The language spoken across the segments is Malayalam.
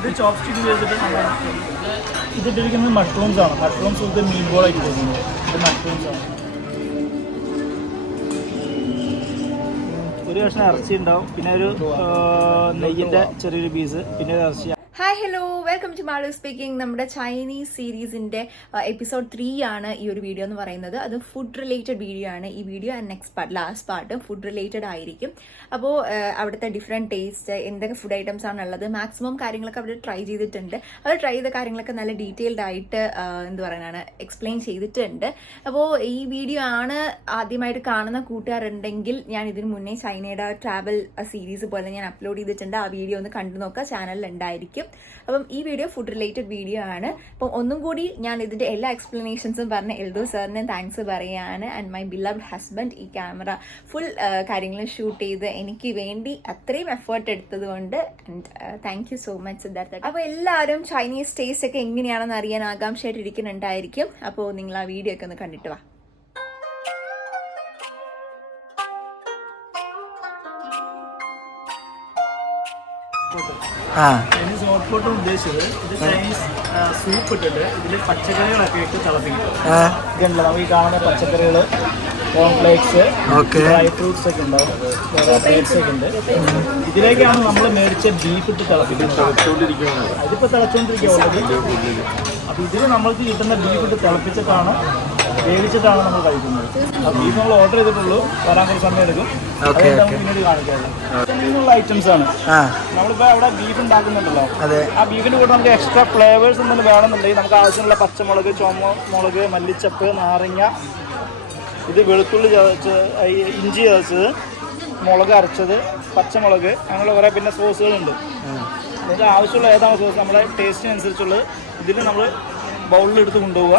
ഇത് ചോപ്സ്റ്റിക്ക് ചെയ്തിട്ട് ഇതിട്ടിരിക്കുന്നത് മഷ്റൂംസ് ആണ്. മഷ്റൂംസ് ഇത് മീൻ ബോൾ ആയിട്ട് തോന്നുന്നത്. ഇത് മഷ്റൂംസ് ആണ്. ഒരു കഷ്ണം ഇറച്ചി ഉണ്ടാവും, പിന്നെ ഒരു നെയ്യിൻ്റെ ചെറിയൊരു പീസ്, പിന്നെ ഒരു ഇറച്ചി. Hi hello, welcome to Malu speaking. നമ്മുടെ ചൈനീസ് സീരീസിന്റെ എപ്പിസോഡ് 3 ആണ് ഈ ഒരു വീഡിയോ എന്ന് പറയുന്നത്. അത് ഫുഡ് റിലേറ്റഡ് വീഡിയോ ആണ്. ഈ video and next part, last part food related ആയിരിക്കും. അപ്പോൾ അവിടുത്തെ ഡിഫറെൻറ്റ് ടേസ്റ്റ്, എന്തൊക്കെ ഫുഡ് ഐറ്റംസ് ആണുള്ളത്, മാക്സിമം കാര്യങ്ങളൊക്കെ അവർ ട്രൈ ചെയ്തിട്ടുണ്ട്. അവർ ട്രൈ ചെയ്ത കാര്യങ്ങളൊക്കെ നല്ല ഡീറ്റെയിൽഡ് ആയിട്ട് എന്ത് പറയാനാണ് എക്സ്പ്ലെയിൻ ചെയ്തിട്ടുണ്ട്. അപ്പോൾ ഈ വീഡിയോ ആണ് ആദ്യമായിട്ട് കാണുന്ന കൂട്ടുകാരുണ്ടെങ്കിൽ, ഞാൻ ഇതിനു മുന്നേ ചൈനയുടെ ട്രാവൽ സീരീസ് പോലെ ഞാൻ അപ്ലോഡ് ചെയ്തിട്ടുണ്ട്. ആ വീഡിയോ ഒന്ന് കണ്ടു നോക്കുക, ചാനലിൽ ഉണ്ടായിരിക്കും. അപ്പം ഈ വീഡിയോ ഫുഡ് റിലേറ്റഡ് വീഡിയോ ആണ്. അപ്പം ഒന്നും കൂടി ഞാൻ ഇതിന്റെ എല്ലാ എക്സ്പ്ലനേഷൻസും പറഞ്ഞ എൽദോ സാറിന് താങ്ക്സ് പറയാണ്. ആൻഡ് മൈ ബിലവ്ഡ് ഹസ്ബൻഡ് ഈ ക്യാമറ ഫുൾ കാര്യങ്ങളും ഷൂട്ട് ചെയ്ത് എനിക്ക് വേണ്ടി അത്രയും എഫേർട്ട് എടുത്തത് കൊണ്ട് thank you so much Siddhartha. അപ്പോൾ എല്ലാവരും ചൈനീസ് ടേസ്റ്റ് ഒക്കെ എങ്ങനെയാണെന്ന് അറിയാൻ ആകാംക്ഷയായിട്ട് ഇരിക്കുന്നുണ്ടായിരിക്കും. അപ്പോൾ നിങ്ങൾ ആ വീഡിയോ ഒക്കെ ഒന്ന് കണ്ടിട്ട് വാ. ചൈനീസ് ഹോട്ട് പോട്ട് ഉദ്ദേശിച്ചത് ഇത് ചൈനീസ് സൂപ്പ് ഇട്ടിട്ട് ഇതിൽ പച്ചക്കറികളൊക്കെ ഇട്ട് തിളപ്പിക്കും. ഇതുണ്ടല്ലോ നമുക്ക് ഈ കാണുന്ന പച്ചക്കറികൾ, കോൺഫ്ലേക്സ്, ഡ്രൈ ഫ്രൂട്ട്സ് ഒക്കെ ഉണ്ടാവും, ഡേറ്റ്സ് ഒക്കെ ഉണ്ട്. ഇതിലേക്കാണ് നമ്മൾ മേടിച്ച ബീഫ് ഇട്ട് തിളപ്പിക്കുന്നത്. അതിപ്പോൾ തിളച്ചുകൊണ്ടിരിക്കുക ഓൾറെഡി. അപ്പോൾ ഇതിൽ നമ്മൾക്ക് കിട്ടുന്ന ബീഫ് ഇട്ട് തിളപ്പിച്ചിട്ടാണ്, വേവിച്ചിട്ടാണ് നമ്മൾ കഴിക്കുന്നത്. ആ ബീഫ് നമ്മൾ ഓർഡർ ചെയ്തിട്ടുള്ളൂ, വരാൻ കുറച്ച് സമയം എടുക്കും. നമുക്ക് പിന്നീട് കാണിക്കാനുള്ള ഐറ്റംസ് ആണ്. നമ്മളിപ്പോൾ അവിടെ ബീഫ് ഉണ്ടാക്കുന്നുണ്ടല്ലോ, ആ ബീഫിൻ്റെ കൂടെ നമുക്ക് എക്സ്ട്രാ ഫ്ലേവേഴ്സ് എന്തെങ്കിലും വേണമെന്നുണ്ടെങ്കിൽ നമുക്ക് ആവശ്യമുള്ള പച്ചമുളക്, ചുവമുളക്, മല്ലിച്ചപ്പ്, നാരങ്ങ, ഇത് വെളുത്തുള്ളി ചതച്ച്, ഇഞ്ചി ചതച്ചത്, മുളക് അരച്ചത്, പച്ചമുളക്, അങ്ങനെയുള്ള കുറേ പിന്നെ സോസുകളുണ്ട്. നമുക്ക് ആവശ്യമുള്ള ഏതാണ് സോസ് നമ്മുടെ ടേസ്റ്റിനനുസരിച്ചുള്ളത് ഇതിൽ നമ്മൾ ബൗളിലെടുത്ത് കൊണ്ടുപോവുക,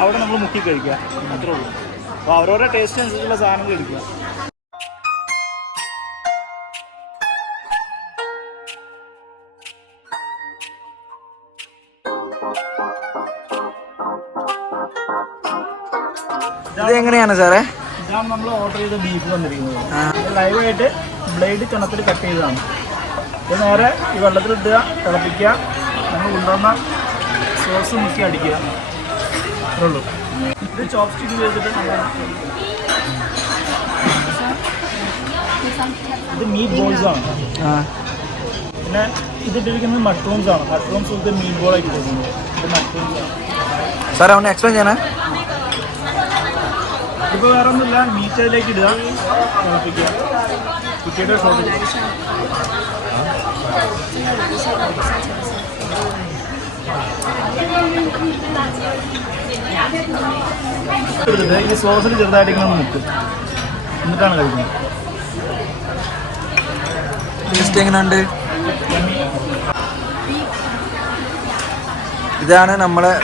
അവിടെ നമ്മൾ മുക്കി കഴിക്കുക, അത്രേ ഉള്ളൂ. അപ്പോൾ അവരവരുടെ ടേസ്റ്റിനനുസരിച്ചുള്ള സാധനങ്ങൾ എടുക്കുക. ഇത് എങ്ങനെയാണ് സാറേ? ഇതാണ് നമ്മൾ ഓർഡർ ചെയ്ത ബീഫ് വന്നിരിക്കുന്നത്. ലൈവായിട്ട് ബ്ലേഡ് ചണത്തിൽ കട്ട് ചെയ്തതാണ്. ഇത് നേരെ ഈ വെള്ളത്തിലിടുക, തിളപ്പിക്കുക, നമ്മൾ കൊണ്ടുവന്ന സോസ് മുക്കി അടിക്കുക, അത്രേ ഉള്ളൂ. ഇത് ചോപ്സ്റ്റിക്ക് ചെയ്തിട്ട് ഇത് മീറ്റ് ബോൾസ് ആണ്. പിന്നെ ഇതിട്ടിരിക്കുന്നത് മഷ്റൂംസ് ആണ്. മഷ്റൂംസ് ഇത് മീറ്റ് ബോൾ ആയിട്ട് തോന്നുന്നത്. ഇത് മഷ്റൂംസ് ആണ്. സാറേ ഒന്ന് എക്സ്പ്ലെയിൻ ചെയ്യണേ. ഇപ്പോൾ വേറെ ഒന്നുമില്ല, മീറ്റ് അതിലേക്ക് ഇടുക, തിളപ്പിക്കുക, കുട്ടിയുടെ ഷോട്ട് എടുത്തിട്ട് ഈ സോസിൽ ചെറുതായിട്ട് ഇങ്ങനെ മുക്കും, എന്നിട്ടാണ് കഴിക്കുന്നത്. ടേസ്റ്റ് എങ്ങനെയുണ്ട്? ഇതാണ് നമ്മളെ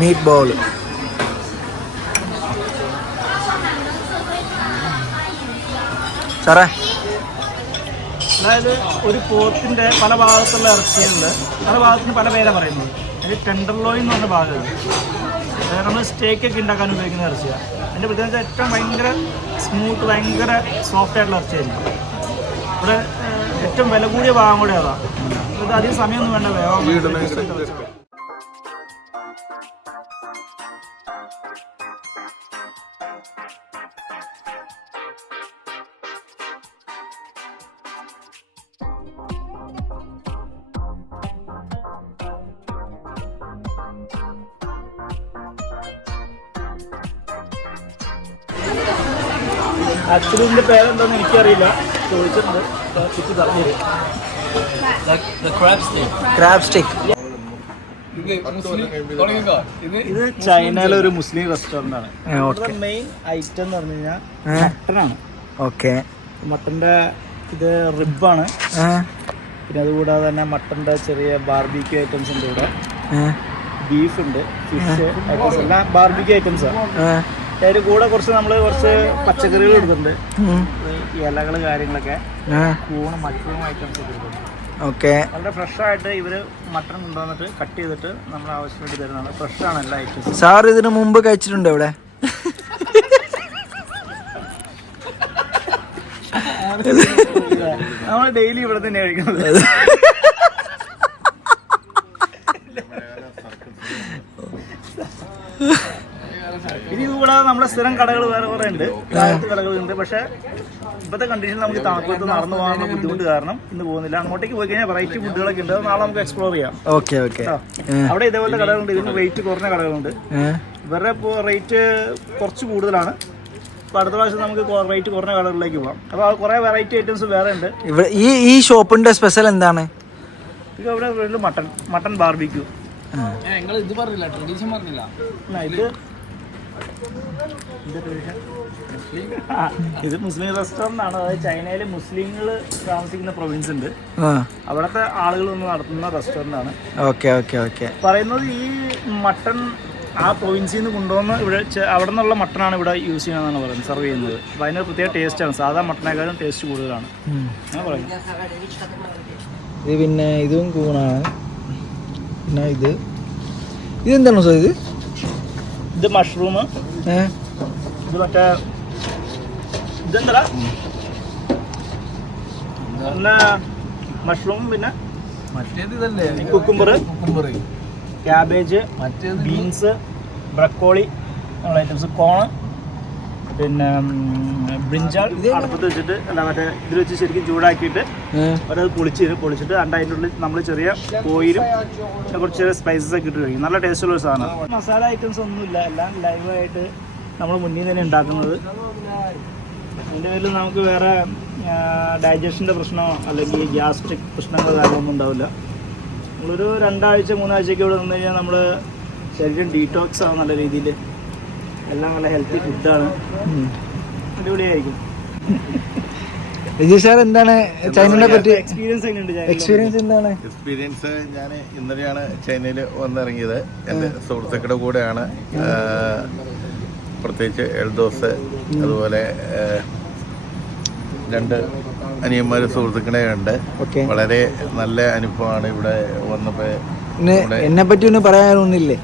മീറ്റ് ബോൾ. സാറേ, അതായത് ഒരു പോത്തിൻ്റെ പല ഭാഗത്തുള്ള ഇറച്ചിയുണ്ട്, പല ഭാഗത്തിന് പല പേരാണ് പറയുന്നത്. അതിൽ ടെൻഡർലോയിൻ എന്ന് പറഞ്ഞ ഭാഗമാണ്. അതായത് നമ്മൾ സ്റ്റേക്കൊക്കെ ഉണ്ടാക്കാൻ ഉപയോഗിക്കുന്ന ഇറച്ചിയാണ്. അതിൻ്റെ പ്രത്യേകത ഏറ്റവും ഭയങ്കര സ്മൂത്ത്, ഭയങ്കര സോഫ്റ്റ് ആയിട്ടുള്ള ഇറച്ചിയായിരിക്കും. ഇവിടെ ഏറ്റവും വില കൂടിയ ഭാഗം കൂടെ അതാണ്. ഇത് അധികം സമയമൊന്നും വേണ്ട, വേഗം. ആക്ച്വലി ഇതിൻ്റെ പേരെന്താണെന്ന് എനിക്കറിയില്ല, ചോദിച്ചിട്ടുണ്ട്, ചുറ്റി പറഞ്ഞുതരും. Crab stick. ഇത് ചൈനയിലെ ഒരു മുസ്ലിം റെസ്റ്റോറൻ്റ് ആണ്. ഇവിടെ മെയിൻ ഐറ്റം എന്ന് പറഞ്ഞു കഴിഞ്ഞാൽ മട്ടനാണ്. ഓക്കെ, മട്ടൻ്റെ ഇത് റിബാണ്. പിന്നെ അതുകൂടാതെ തന്നെ മട്ടൻ്റെ ചെറിയ ബാർബിക്യൂ ഐറ്റംസ് ഉണ്ട്. ഇവിടെ ബീഫ് ഉണ്ട്, ഫിഷ് ഐറ്റംസ്, എല്ലാം ബാർബിക്യൂ ഐറ്റംസാണ്. അതിൻ്റെ കൂടെ കുറച്ച് പച്ചക്കറികൾ എടുത്തിട്ടുണ്ട്, ഇലകൾ, കാര്യങ്ങളൊക്കെ, കൂണ്, മഷ്റൂം ഐറ്റംസ് എടുത്തിട്ടുണ്ട്. ഓക്കെ, വളരെ ഫ്രഷായിട്ട് ഇവർ മട്ടൺ കൊണ്ടുവന്നിട്ട് കട്ട് ചെയ്തിട്ട് നമ്മൾ ആവശ്യമായിട്ട് തരുന്നതാണ്. ഫ്രഷാണ് എല്ലാ ഐറ്റംസും. സാർ ഇതിനു മുമ്പ് കഴിച്ചിട്ടുണ്ടോ ഇവിടെ? നമ്മൾ ഡെയിലി ഇവിടെ തന്നെ കഴിക്കുന്നത്. ഇനി ഇതുകൂടാതെ നമ്മുടെ സ്ഥിരം കടകൾ വേറെ കുറെ ഉണ്ട്, താഴത്ത് കടകളുണ്ട്. പക്ഷേ ഇപ്പോഴത്തെ കണ്ടീഷനിൽ നമുക്ക് തണുപ്പത്ത് നടന്നു പോകാനുള്ള ബുദ്ധിമുട്ട് കാരണം ഇന്ന് പോകുന്നില്ല. അങ്ങോട്ടേക്ക് പോയി കഴിഞ്ഞാൽ വെറൈറ്റി ഫുഡുകളൊക്കെ ഉണ്ട്, നാളെ നമുക്ക് എക്സ്പ്ലോർ ചെയ്യാം. Okay okay. അവിടെ ഇതേപോലത്തെ കടകളുണ്ട്, ഇതിന് റേറ്റ് കുറഞ്ഞ കടകളുണ്ട്. ഇവരുടെ ഇപ്പോൾ റേറ്റ് കുറച്ച് കൂടുതലാണ്. അപ്പോൾ അടുത്ത പ്രാവശ്യം നമുക്ക് റേറ്റ് കുറഞ്ഞ കടകളിലേക്ക് പോകാം. അപ്പോൾ കുറേ വെറൈറ്റി ഐറ്റംസ് വേറെ ഉണ്ട്. ഇവിടെ ഈ ഷോപ്പിന്റെ സ്പെഷ്യൽ എന്താണ്? ഇത് അവിടെ മട്ടൺ ബാർബിക്യൂ. ഇത് പറഞ്ഞില്ല, ട്രഡീഷൻ പറഞ്ഞില്ല. ഇത് മുസ്ലിം റെസ്റ്റോറന്റ് ആണ്. അതായത് ചൈനയിലെ മുസ്ലിങ്ങൾ താമസിക്കുന്ന പ്രൊവിൻസ് ഉണ്ട്, അവിടുത്തെ ആളുകൾ വന്ന് നടത്തുന്ന റെസ്റ്റോറന്റ് ആണ്. Okay okay okay. പറയുന്നത് ഈ മട്ടൺ ആ പ്രൊവിൻസിൽ നിന്ന് കൊണ്ടുവന്ന് ഇവിടെ അവിടെ നിന്നുള്ള മട്ടനാണ് ഇവിടെ യൂസ് ചെയ്യണമെന്നാണ് പറയുന്നത്, സെർവ് ചെയ്യുന്നത്. അപ്പോൾ അതിന് പ്രത്യേക ടേസ്റ്റാണ്, സാധാ മട്ടനേക്കാളും ടേസ്റ്റ് കൂടുതലാണ് അങ്ങനെ പറയുന്നത്. ഇത് പിന്നെ ഇതും കൂണാണ്. പിന്നെ ഇതെന്താണോ സാർ? ഇത് മഷ്റൂം, ഇത് മറ്റേ ഇതെന്താ പിന്നെ മഷ്റൂം, പിന്നെ മറ്റേത് ഇതല്ലേ കുക്കുംബർ, ക്യാബേജ്, ബീൻസ്, ബ്രക്കോളി അങ്ങനെയുള്ള ഐറ്റംസ്, കോണ്, പിന്നെ ബ്രിഞ്ചാൾ അടുപ്പത്ത് വെച്ചിട്ട് അല്ല മറ്റേ ഇതിൽ വെച്ച് ശരിക്കും ചൂടാക്കിയിട്ട് അവരത് പൊളിച്ചിട്ട് അതിൻ്റെ ഉള്ളിൽ നമ്മൾ ചെറിയ ഓയിലും കുറച്ച് ചെറിയ സ്പൈസസ് ഒക്കെ ഇട്ട് കഴിക്കും. നല്ല ടേസ്റ്റുള്ള ഒരു സാധനം. മസാല ഐറ്റംസ് ഒന്നുമില്ല, എല്ലാം ലൈവായിട്ട് നമ്മൾ മുന്നിൽ തന്നെ ഉണ്ടാക്കുന്നത്. അതിൻ്റെ പേരിൽ നമുക്ക് വേറെ ഡൈജഷൻ്റെ പ്രശ്നമോ അല്ലെങ്കിൽ ഗ്യാസ്ട്രിക് പ്രശ്നങ്ങളോ കാര്യമൊന്നും ഉണ്ടാവില്ല. നമ്മളൊരു 2 ആഴ്ച 3 ആഴ്ചയൊക്കെ ഇവിടെ നിന്ന് കഴിഞ്ഞാൽ നമ്മൾ ശരീരം ഡീറ്റോക്സ് ആവും നല്ല രീതിയിൽ. എല്ലാം നല്ല ഹെൽത്തി ഫുഡാണ്, അടിപൊളിയായിരിക്കും. വിജയ് സാർ എന്താണ് ചൈനയെ പറ്റി എക്സ്പീരിയൻസ് എന്താണ്? എക്സ്പീരിയൻസ് ഞാൻ ഇന്നലെയാണ് ചൈനയിൽ വന്നിറങ്ങിയത്. എൻ്റെ സുഹൃത്തുക്കളുടെ കൂടെയാണ്. പ്രത്യേകിച്ച് എൽദോസ്, അതുപോലെ 2 അനിയന്മാർ സുഹൃത്തുക്കളെ ഉണ്ട്. വളരെ നല്ല അനുഭവമാണ് ഇവിടെ വന്നപ്പോൾ. എന്നെ പറ്റി ഒന്നും പറയാനൊന്നുമില്ലേ?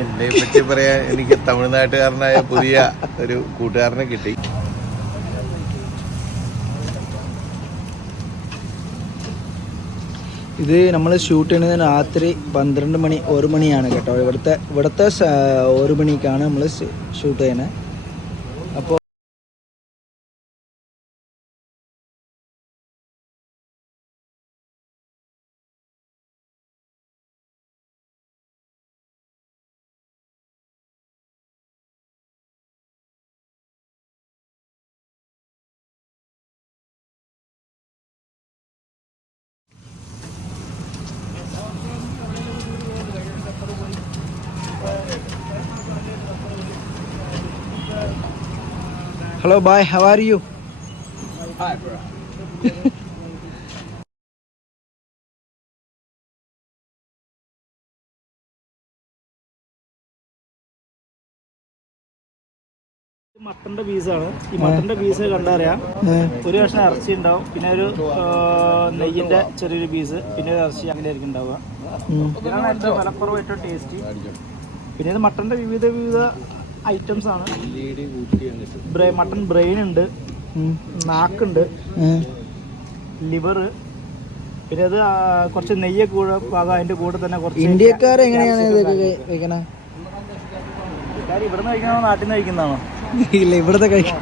എന്നെ പറ്റി പറയാൻ എനിക്ക് തമിഴ്നാട്ടുകാരനായ പുതിയ ഒരു കൂട്ടുകാരനെ കിട്ടി. ഇത് നമ്മൾ ഷൂട്ട് ചെയ്യുന്നത് രാത്രി 12 മണി 1 മണിയാണ് കേട്ടോ. ഇവിടുത്തെ 1 മണിക്കാണ് നമ്മൾ ഷൂട്ട് ചെയ്യുന്നത്. അപ്പോൾ hello, bye. How are you? Hi, bro. മട്ടന്റെ പീസാണ്. ഈ മട്ടന്റെ പീസ് കണ്ടറിയാം. ഒരു കഷ്ണം ഇറച്ചി ഉണ്ടാവും, പിന്നെ ഒരു നെയ്യിന്റെ ചെറിയൊരു പീസ്, പിന്നെ ഒരു ഇറച്ചി, അങ്ങനെ ആയിരിക്കും ഉണ്ടാവുക. ഇതാണ് ഏറ്റവും വിലക്കുറവായിട്ടും ടേസ്റ്റ്. പിന്നെ ഇത് മട്ടന്റെ വിവിധ ഐറ്റംസ് ആണ്. മട്ടൺ ബ്രെയിൻ ഉണ്ട്, നാക്കുണ്ട്, ലിവർ, പിന്നെ അത് കുറച്ച് നെയ്യൊക്കെ കൂടെ അതിന്റെ കൂടെ തന്നെ കുറച്ച്. ഇന്ത്യക്കാർ എങ്ങനെയാണ് ഇതൊക്കെ കഴിക്കണത്? ഇവിടുന്ന് കഴിക്കണോ നാട്ടിൽ നിന്ന് കഴിക്കുന്നതാണോ? ഇല്ല, ഇവിടുത്തെ കഴിക്കും.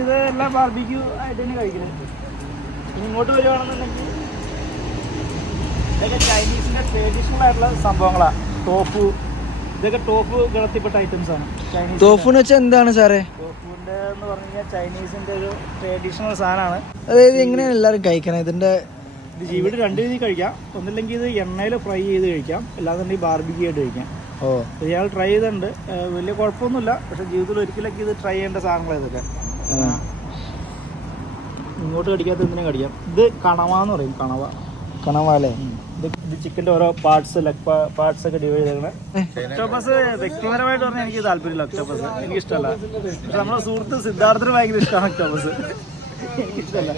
ഇത് എല്ലാം ബാർബിക്യൂ ആയിട്ട് തന്നെ കഴിക്കുന്നത്. ഇനി ഇങ്ങോട്ട് വരുവാണെന്നുണ്ടെങ്കിൽ ഇതൊക്കെ ചൈനീസിന്റെ ട്രഡീഷണൽ ആയിട്ടുള്ള സംഭവങ്ങളാണ്. ടോഫു, ഇതൊക്കെ ടോഫു ഗണത്തിൽപ്പെട്ട ഐറ്റംസ് ആണ്. ചൈനീസ് ടോഫു എന്ന് വെച്ചാൽ എന്താണ് സാറേ? ടോഫുവിന്റെ എന്ന് പറഞ്ഞു കഴിഞ്ഞാൽ ചൈനീസിന്റെ ഒരു ട്രഡീഷണൽ സാധനമാണ്. അതായത് എങ്ങനെയാണ് എല്ലാവരും കഴിക്കണത്? ഇതിന്റെ ഇവിടെ 2 രീതിയിൽ കഴിക്കാം. ഒന്നില്ലെങ്കിൽ ഇത് എണ്ണയിൽ ഫ്രൈ ചെയ്ത് കഴിക്കാം, അല്ലാന്നുണ്ടെങ്കിൽ ബാർബിക്യൂ ആയിട്ട് കഴിക്കാം. ഇയാൾ ട്രൈ ചെയ്തിട്ടുണ്ട്, വലിയ കുഴപ്പമൊന്നുമില്ല. പക്ഷെ ജീവിതത്തിൽ ഒരിക്കലൊക്കെ ഇത് ട്രൈ ചെയ്യേണ്ട സാധനങ്ങൾ ഇതൊക്കെ. ഇങ്ങോട്ട് കടിക്കാത്ത എന്തിനും കടിക്കാം. ഇത് കണവാന്ന് പറയും, കണവ അല്ലേ? ഇത് ചിക്കൻ്റെ ഓരോ പാർട്സ്, ലെഗ് പാർട്സ് ഒക്കെ ഡിവൈഡ് ചെയ്തേക്കണേ. ഒക്ടോപ്പസ് വ്യക്തിപരമായിട്ട് പറഞ്ഞാൽ എനിക്ക് താല്പര്യമില്ല. ഒക്ടോപ്പസ് എനിക്കിഷ്ടമല്ല. പക്ഷെ നമ്മുടെ സുഹൃത്ത് സിദ്ധാർത്ഥന് ഭയങ്കര ഇഷ്ടമാണ് ഒക്ടോപ്പസ്, എനിക്കിഷ്ടമല്ല.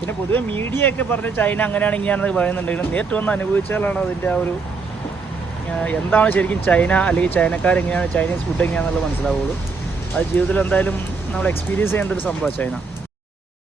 പിന്നെ പൊതുവെ മീഡിയ ഒക്കെ പറഞ്ഞ് ചൈന അങ്ങനെയാണ് ഇങ്ങനെയാണെന്ന് പറയുന്നുണ്ടെങ്കിലും നേരിട്ട് വന്ന് അനുഭവിച്ചാലാണ് അതിൻ്റെ ആ ഒരു എന്താണ് ശരിക്കും ചൈന, അല്ലെങ്കിൽ ചൈനക്കാരെങ്ങനെയാണ്, ചൈനീസ് ഫുഡ് എങ്ങനെയാണെന്നുള്ളത് മനസ്സിലാവുള്ളൂ. അത് ജീവിതത്തിൽ എന്തായാലും നമ്മൾ എക്സ്പീരിയൻസ് ചെയ്യേണ്ട ഒരു സംഭവമാണ് ചൈന.